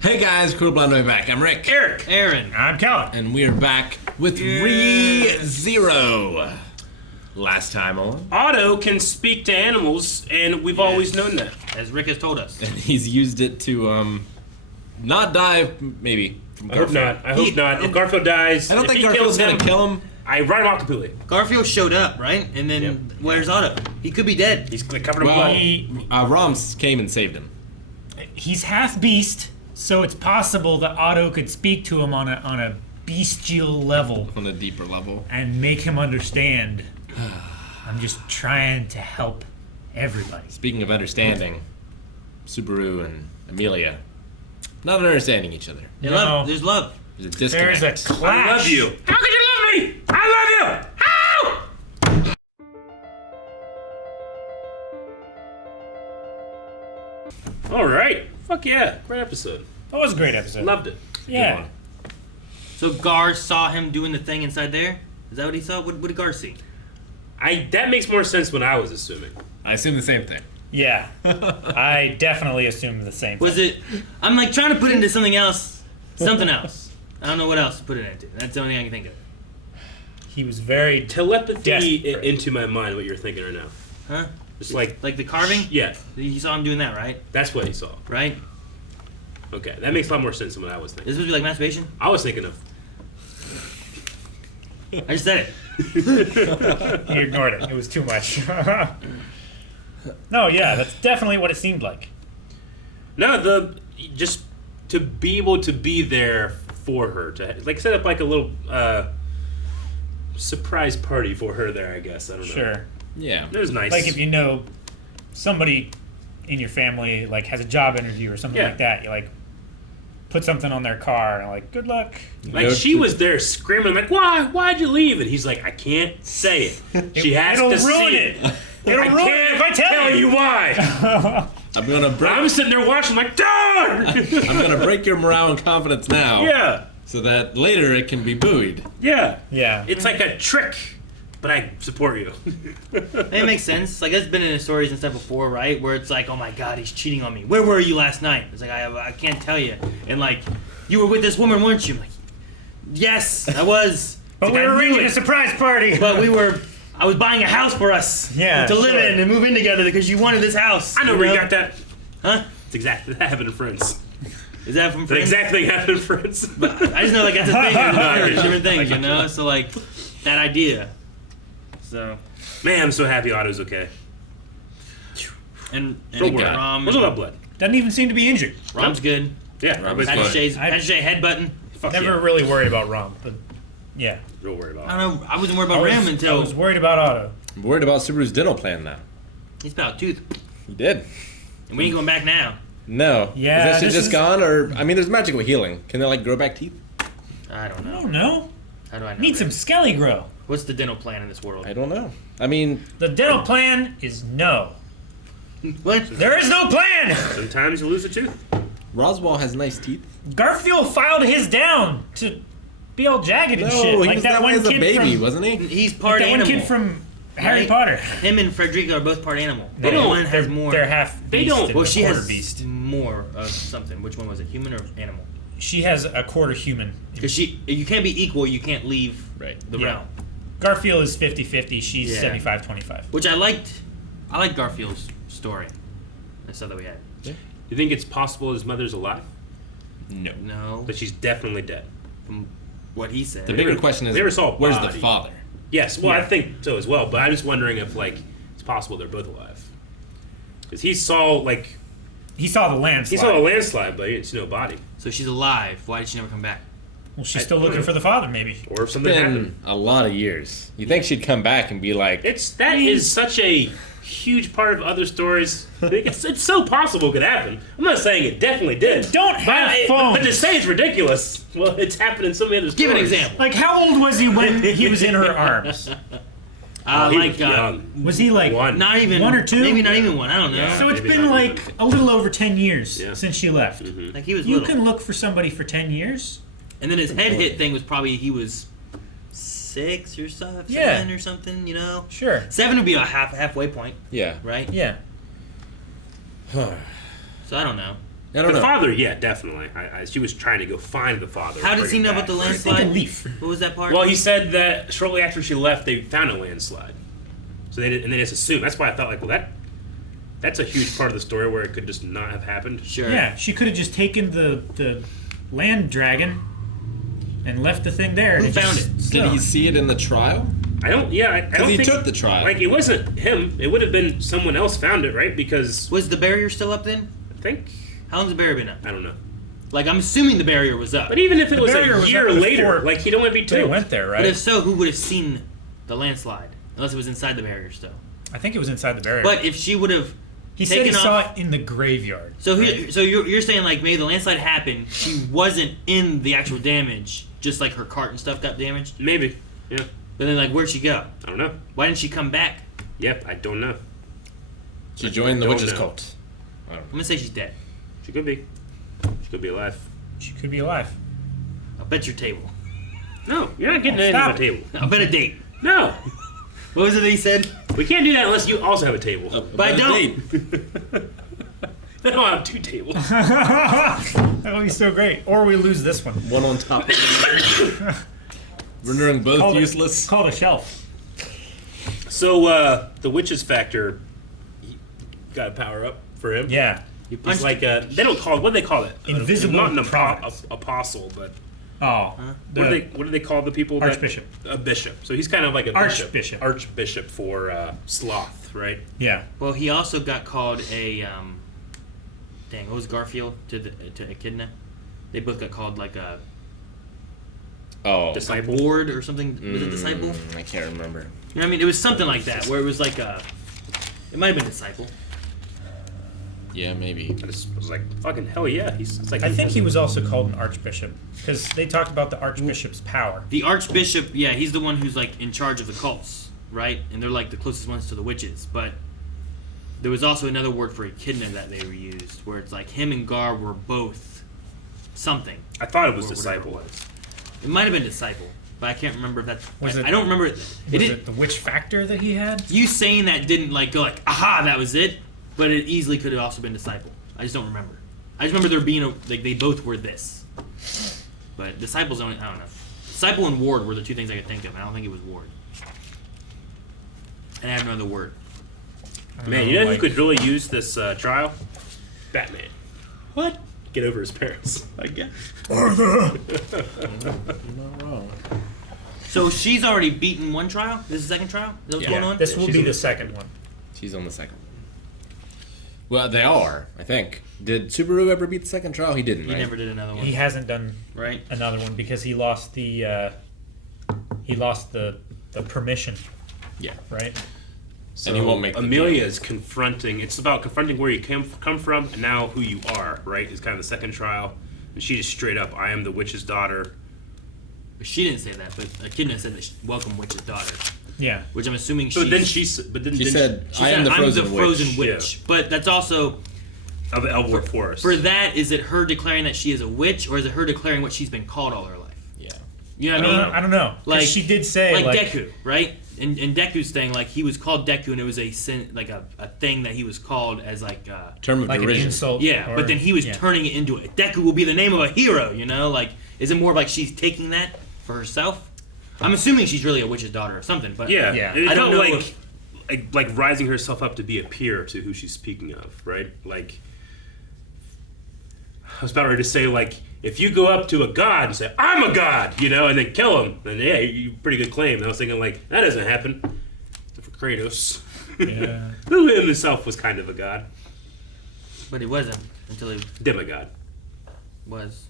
Hey guys, Cool Blind Way back. I'm Rick. Eric. Aaron. I'm Calvin. And we're back with Re-Zero. Last time on. Otto can speak to animals, and we've always known that. As Rick has told us. And he's used it to, not die, maybe, from Garfield. I hope not. If Garfield dies, I don't if think he Garfield's kills gonna kill him. I write him off completely. Garfield showed up, right? And then where's Otto? He could be dead. He's covered in blood. Roms came and saved him. He's half beast, so it's possible that Otto could speak to him on a bestial level On a deeper level. and make him understand. I'm just trying to help everybody. Speaking of understanding, Subaru and Emilia, not understanding each other. There's No. love. There's love. There's a disconnect. There's a clash. I love you. How could you love me? I love you. How? All right. Fuck yeah. Great episode. That was a great episode. Loved it. Yeah. So Gar saw him doing the thing inside there? Is that what he saw? What did Gar see? That makes more sense when I was assuming. I assume the same thing. Yeah. I definitely assumed the same Was thing. it... I'm like trying to put it into something else. Something else. I don't know what else to put it into. That's the only thing I can think of. He was very... Telepathy Desperate. into my mind what you're thinking right now. Huh? Just like Like the carving? yeah, He saw him doing that, right? that's what he saw. Right? Okay, that makes a lot more sense than what I was thinking. Is this supposed to be like masturbation? I was thinking of I just said it. He ignored it. It was too much. No, yeah, that's definitely what it seemed like. just to be able to be there for her, to like set up like a little surprise party for her there. I guess I don't know. Sure. Yeah. It was nice. Like if you know somebody in your family like has a job interview or something Yeah. like that, you like put something on their car and like, good luck. Like she was there screaming like, Why'd you leave? And he's like, I can't say it. She has It'll to ruin see it. it. It'll I ruin it can't if I tell you why. I'm gonna break. I'm sitting there watching like, Dad! I'm gonna break your morale and confidence now. Yeah, So that later it can be buoyed. yeah. Yeah. It's like a trick, but I support you. It makes sense. Like, that's been in the stories and stuff before, right? Where it's like, oh my god, he's cheating on me. Where were you last night? It's like, I can't tell you. And like, you were with this woman, weren't you? I'm like, yes, I was. But It's we like, were I knew arranging it. a surprise party. But I was buying a house for us. Yeah, To live sure. in and move in together because you wanted this house. I know where you got that. Huh? It's exactly that happened in Friends. Is that from The Friends? exact thing happened in Friends. I just know like that's a thing. There's different things, you know? So like, that idea. So. Man, I'm so happy Otto's okay. And Don't worry. Rom. What's all that blood? Doesn't even seem to be injured. Rom's good. Yeah, Everybody's everybody's fine. fine. Had Shay head button. Fuck Never yeah. really worried about Rom, but yeah. Don't worry about I it. don't know. I wasn't worried about Ram I until was worried about Otto. I'm worried about Subaru's dental plan now. he's about a tooth. He did. And we ain't going back now. No. Yeah, Is that shit this just is- gone, or I mean, there's magical healing. Can they like grow back teeth? I don't I know. don't know. How do I know? Need that? some skelly grow. What's the dental plan in this world? I don't know. I mean, The dental plan is no. What? There is no plan! Sometimes you lose a tooth. Roswell has nice teeth. Garfield filed his down to be all jagged and No, shit. he Like was that that way one as a kid baby, from, wasn't he? He's like part that animal. one kid from Harry Right? Potter. Him and Frederica are both part animal. They don't- One has more. They're half beast. They don't- and Well, a she quarter has beast. more of something. Which one was it? Human or animal? She has a quarter human. Because you can't be equal. You can't leave Right. the Yeah. realm. Garfield is 50-50. She's Yeah. 75-25. Which I liked. I liked Garfield's story. The stuff that we had. You think it's possible his mother's alive? No. No. But she's definitely dead. From what he said. The bigger question is, they were saw a where's the body. father? Yes, well, I Yeah. think so as well. But I'm just wondering if, like, it's possible they're both alive. Because he saw, like, He saw the landslide. he saw a landslide, but he didn't see no body. So she's alive. Why did she never come back? Well, she's still looking for the father, maybe. Or if something Been happened. a lot of years. You think she'd come back and be like, That is such a huge part of other stories. It's so possible it could happen. I'm not saying it definitely did. Don't have phones. But to say it's ridiculous, well, it's happened in so many other stories. Give an example. Like, how old was he when he was in her arms? He Like was young. Was he like One. not even one or two? Maybe not even one. I don't know. Yeah. So it's Maybe been not like even. a little over 10 years Yeah. since she left. Like he was You little. can look for somebody for 10 years. And then his head hit thing was probably he was 6 or so, Yeah. 7 or something. You know, Sure. 7 would be a halfway point, yeah. right? Yeah. So I don't know. I don't The know. father, yeah, definitely. She was trying to go find the father. How and does bring he him know about the back. Like a landslide? leaf. What was that part? Well, he said that shortly after she left, they found a landslide. So they just assumed. That's why I thought, like, well, that's a huge part of the story where it could just not have happened. Sure. Yeah, she could have just taken the land dragon and left the thing there. Who and found just- Did he see it in the trial? I don't he think took the trial. Like, it wasn't him. It would have been someone else found it, right? Because Was the barrier still up then? I think How long's the barrier been up? I don't know. Like, I'm assuming the barrier was up. But even if it The was barrier a was year up later, before like he'd only be They two. went there, But if right? so, who would have seen the landslide? Unless it was inside the barrier still. I think it was inside the barrier. But if she would have he said he taken saw off. it in the graveyard. So, right? so you're saying, like, maybe the landslide happened, she wasn't in the actual damage, just like her cart and stuff got damaged? Maybe. Yeah. But then, like, where'd she go? I don't know. Why didn't she come back? Yep. I don't know. She joined the Don't witch's know. cult. I'm gonna say she's dead. She could be. She could be alive. She could be alive. I'll bet your table. No, you're not getting anything stop on the table. I'll bet a date. No, What was it that he said? we can't do that unless you also have a table. But I don't. They don't have two tables. That would be so great. Or we lose this one. One on top of the other. Rendering both Called useless. It's called a shelf. So the witches factor got a power up for him. Yeah. You He's punched like they don't call it. What do they call it? Invisible Not an providence. apostle, but Oh. what do they call the people? Archbishop. A bishop. So he's kind of like a Archbishop. Archbishop for sloth, right? Yeah. Well, he also got called a dang. What was Garfield to Echidna? They both got called like a Disciple. ward or something. Was it disciple? I can't remember. You know what I mean? It was something like that, where it was like a. It might have been disciple. Yeah, maybe. I just was like, fucking hell yeah. It's like I think he was also called an archbishop because they talked about the archbishop's power. The archbishop, yeah, he's the one who's like in charge of the cults, right? And they're like the closest ones to the witches. But there was also another word for Echidna that they were used, where it's like him and Gar were both something. I thought it was or whatever disciple. It was. It might have been disciple, but I can't remember if that's. Was it- I don't remember. Was it the witch factor that he had? You saying that didn't like go like, aha, that was it. But it easily could have also been disciple. I just don't remember. I just remember there being like they both were this. But disciples only, I don't know. Disciple and ward were the two things I could think of. I don't think it was ward. And I have no other word. Man, you know who like- could really use this trial? Batman. What? Get over his parents. I guess. You're not wrong. So she's already beaten one trial. This is the second trial. Is that what's Yeah. going on? This will She's be on the the second one. She's on the second one. Well, they are, I think. Did Subaru ever beat the second trial? He didn't, He right? never did another one. He hasn't done Right. another one because he lost the permission, Yeah. right? So And he won't make the Emilia deal. is confronting. It's about confronting where you come from and now who you are. Right? Is kind of the second trial. And she just straight up, I am the witch's daughter. She didn't say that, but Echidna said that welcome witch's daughter, Yeah. which I'm assuming But she. then she said, She said, she I said, am the I'm frozen, the frozen witch. witch. But that's also of the Elmwood Forest. for that. Is it her declaring that she is a witch, or is it her declaring what she's been called all her life? Yeah. You know I what don't I know. mean? I don't know. 'Cause Like- she did say Like like Deku, right? And Deku's thing, like he was called Deku, and it was a sin, like a thing that he was called as like. Term of like an derision. insult. Yeah, or- but then he was yeah. turning it into it. Deku will be the name of a hero, you know? Like, is it more like she's taking that for herself? I'm assuming she's really a witch's daughter or something, but Yeah. Yeah. It I don't felt know like, like rising herself up to be a peer to who she's speaking of, right? Like, I was about ready to say, like, if you go up to a god and say, I'm a god, you know, and then kill him, then yeah, you pretty good claim. And I was thinking, like, that doesn't happen. Except for Kratos. Yeah. Who in himself was kind of a god. but he wasn't until he Demigod. was.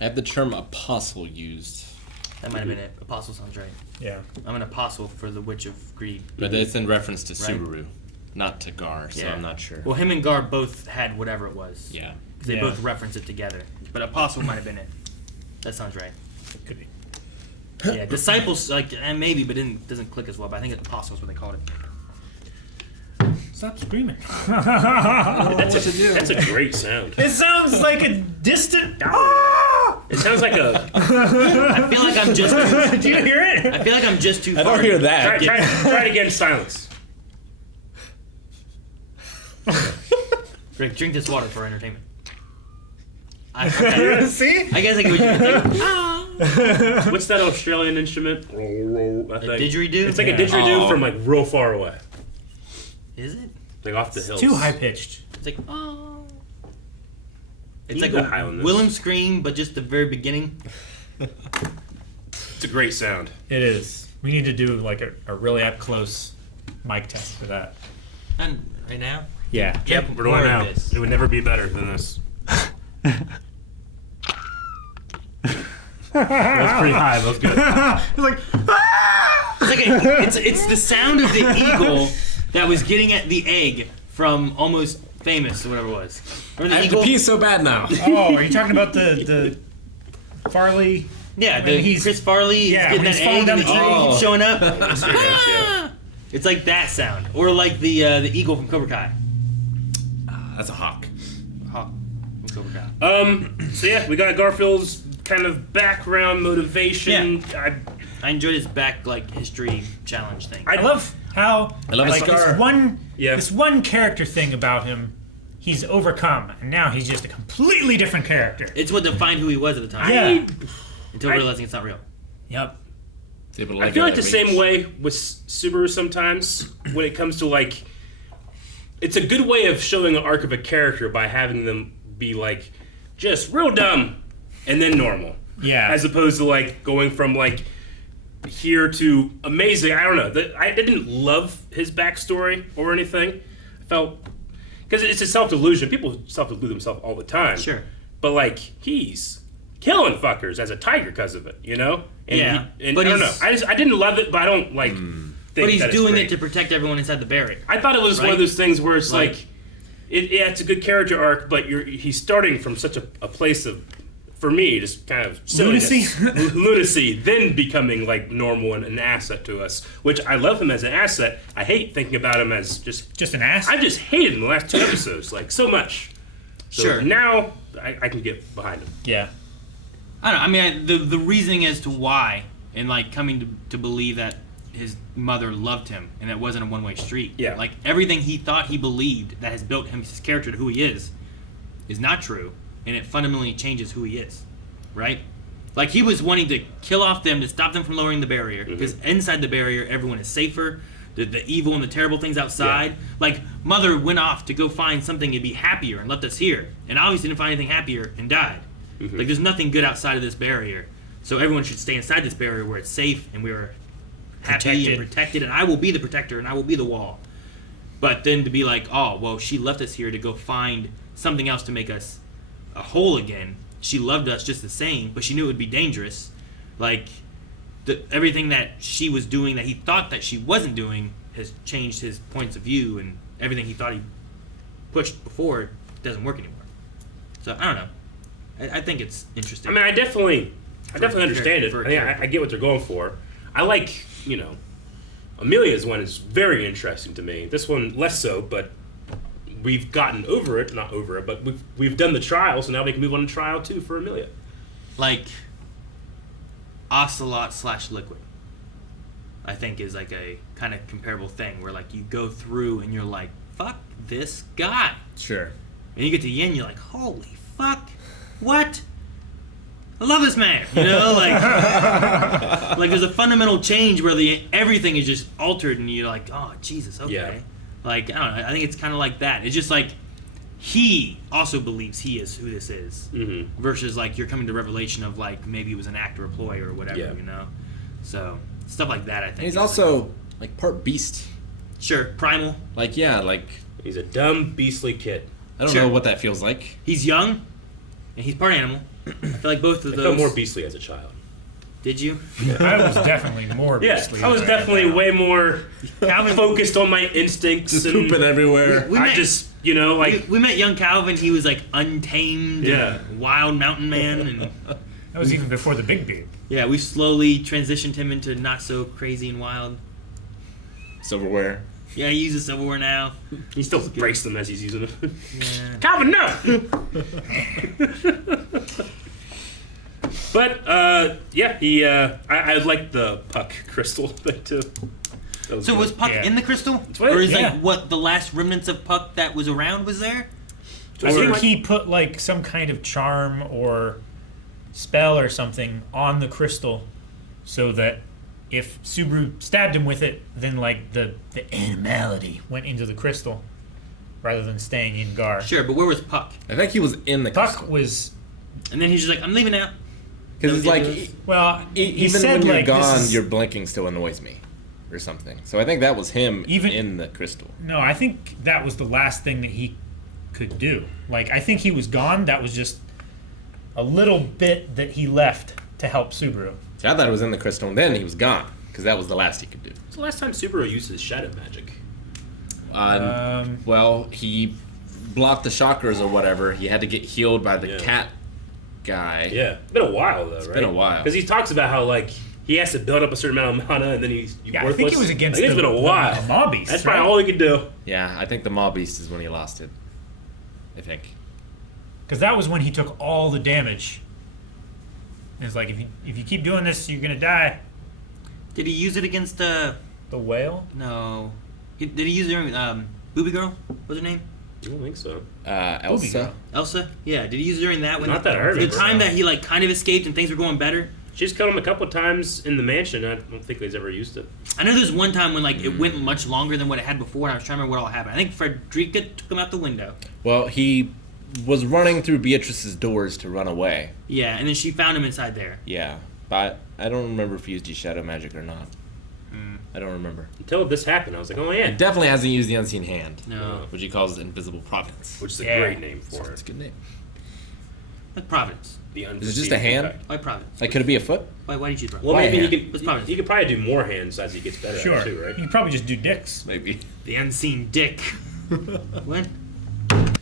I have the term apostle used, That might have been it. Apostle sounds right. Yeah. I'm an apostle for the Witch of Greed. but it's in reference to Right. Subaru, not to Gar, so Yeah. I'm not sure. Well, him and Gar both had whatever it was. Yeah. 'Cause they Yeah. both reference it together. But apostle might have been it. That sounds right. Could be. Yeah, disciples, like, maybe, but it doesn't click as well. But I think apostles what they called it. Stop screaming. That's a great sound. It sounds like a distant. It sounds like a. I feel like I'm just. Do you hear it? I feel like I'm just too I far. don't hear Try, that. try it again, silence. Like, drink this water for entertainment. Okay. See? I guess I get what you're saying. What's that Australian instrument? A didgeridoo? It's like Yeah. a didgeridoo Oh. from like real far away, Is it? like off the hills. Too high pitched. It's like, oh. It's You like got high on a this. Willem scream, but just the very beginning. It's a great sound. It is. We need to do like a really up close mic test for that. And right now? Yeah. Yep, We're doing it now. It would never be better than this. That's pretty high. That was good. It's like, It's the sound of the eagle that was getting at the egg from Almost Famous or whatever it was. Remember I the have eagle? to pee so bad now. oh, are you talking about the Farley? Yeah, When he's- Chris Farley is yeah, getting when that he's falling egg down and the the eagle tree. keeps showing up. Yeah. It's like that sound. Or like the eagle from Cobra Kai. That's a hawk. Hawk from Cobra Kai. So yeah, we got Garfield's kind of background motivation. I enjoyed his back history challenge thing. I love how I love his like scar. this one character thing about him. He's overcome, and now he's just a completely different character. It's what defined who he was at the time. Yeah. Until realizing it's not real. Yep. Able to I let feel go like of the that same reach. way with Subaru sometimes when it comes to like, it's a good way of showing an arc of a character by having them be like just real dumb and then normal. Yeah. As opposed to like going from like here to amazing. I don't know. I didn't love his backstory or anything. I felt because it's a self-delusion. People self-delude themselves all the time. Sure. But like he's killing fuckers as a tiger because of it, you know? And Yeah, and but I don't know. he's- I didn't love it, but I don't like. Think But he's that it's doing great. it to protect everyone inside the barrier. I thought it was one right? of those things where it's Like- like, yeah, it's a good character arc, but he's starting from such a place of, for me, just kind of silliness, lunacy, then becoming like normal and an asset to us. Which I love him as an asset. I hate thinking about him as Just an ass. I just hated him the last 2 episodes, like so much. So Sure. now I can get behind him. yeah. I don't know. I mean, the reasoning as to why, and like coming to believe that his mother loved him, and it wasn't a one-way street. Yeah. Like everything he thought he believed that has built him his character to who he is not true, and it fundamentally changes who he is, right? Like he was wanting to kill off them to stop them from lowering the barrier, because inside the barrier everyone is safer. The evil and the terrible things outside. Like mother went off to go find something to be happier and left us here, and obviously didn't find anything happier and died. Like there's nothing good outside of this barrier, so everyone should stay inside this barrier where it's safe and we're happy Protected. and protected, and I will be the protector and I will be the wall. But then to be like, oh well, she left us here to go find something else to make us a whole again. She loved us just the same, but she knew it would be dangerous. Like everything that she was doing that he thought that she wasn't doing has changed his points of view, and everything he thought he pushed before doesn't work anymore. So I don't know. I think it's interesting. I mean, I definitely understand it. for a I mean, character. I get what they're going for. I like, Emilia's one is very interesting to me. This one less so, but we've gotten over it. Not over it, but we've done the trial, so now we can move on to trial 2 for Emilia. like Ocelot / Liquid, I think is like a kind of comparable thing where like you go through and you're like, fuck this guy. Sure. And you get to the end, you're like, holy fuck, what? I love this man, like there's a fundamental change where everything is just altered, and you're like, oh Jesus, okay. Yeah. Like I don't know, I think it's kind of like that. It's just like he also believes he is who this is, versus like you're coming to revelation of like maybe he was an actor, or ploy, or whatever, Yeah. So stuff like that, I think. And he's is also like part beast. sure primal. Like like He's a dumb, beastly kid. I don't Sure. know what that feels like. He's young, and he's part animal. I feel like both of I those. felt more beastly as a child. Did you? I was definitely more Yeah, beastly I was than definitely way more Calvin focused on my instincts. Just and pooping everywhere. We I met- just, like, we met young Calvin. He was like untamed, Yeah. and wild mountain man, and That was even before the big beep. yeah, we slowly transitioned him into not so crazy and wild. Silverware. Yeah, he uses silverware now. he still breaks them as he's using them. Yeah. Calvin, no! But, yeah, I like the puck crystal thing, too. That So good. was Puck Yeah. in the crystal, right, or is yeah. like what the last remnants of Puck that was around was there? I think he put like some kind of charm or spell or something on the crystal, so that if Subaru stabbed him with it, then like the animality went into the crystal rather than staying in Gar. Sure, but where was Puck? I think he was in the Puck crystal. was. And then he's just like, I'm leaving now. Because it's like, Well, he even said when you're like gone, this is, your blinking still annoys me, or something. So I think that was him Even- in the crystal. No, I think that was the last thing that he could do. Like, I think he was gone. That was just a little bit that he left to help Subaru. See, I thought it was in the crystal, and then he was gone, because that was the last he could do. When's the last time Subaru used his shadow magic? Well, he blocked the chakras or whatever. He had to get healed by the cat guy. Yeah, it's been a while though, right? been a while. Because he talks about how like he has to build up a certain amount of mana and then he's Yeah, worthless. I think it was against It's been a while. the Maw Beast, That's right? probably all he could do. Yeah, I think the Maw Beast is when he lost it. I think. Because that was when he took all the damage. And it's like, if you keep doing this, you're going to die. Did he use it against The whale? No. Did he use it during Booby Girl? What's her name? I don't think so. Elsa. Elsa? Yeah. Did he use it during that? When Not that I remember. The time that he like kind of escaped and things were going better. She's killed him a couple of times in the mansion. I don't think he's ever used it. I know there's one time when like it went much longer than what it had before, and I was trying to remember what all happened. I think Frederica took him out the window. Well, he was running through Beatrice's doors to run away. Yeah, and then she found him inside there. Yeah, but I don't remember if he used his shadow magic or not. I don't remember. Until this happened, I was like, oh He yeah. definitely hasn't used the unseen hand, No. which he calls invisible providence. Which is a Yeah. great name for It's a it. good name. Like Providence. The Is it just a hand? impact. Why Providence? Like, could it be a foot? Why did you choose Providence? Well, Why maybe hand? he What's could. Providence? He could probably do more hands as he gets better Sure. at it too, right? You could probably just do dicks. Maybe. The unseen dick. What?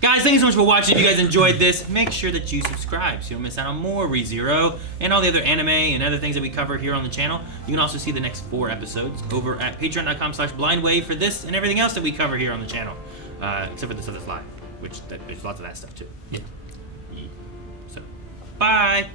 Guys, thank you so much for watching. If you guys enjoyed this, make sure that you subscribe so you don't miss out on more ReZero and all the other anime and other things that we cover here on the channel. You can also see the next 4 episodes over at patreon.com/blindwave for this and everything else that we cover here on the channel. Except for the stuff that's live, which there's lots of that stuff too. Yeah. So, bye!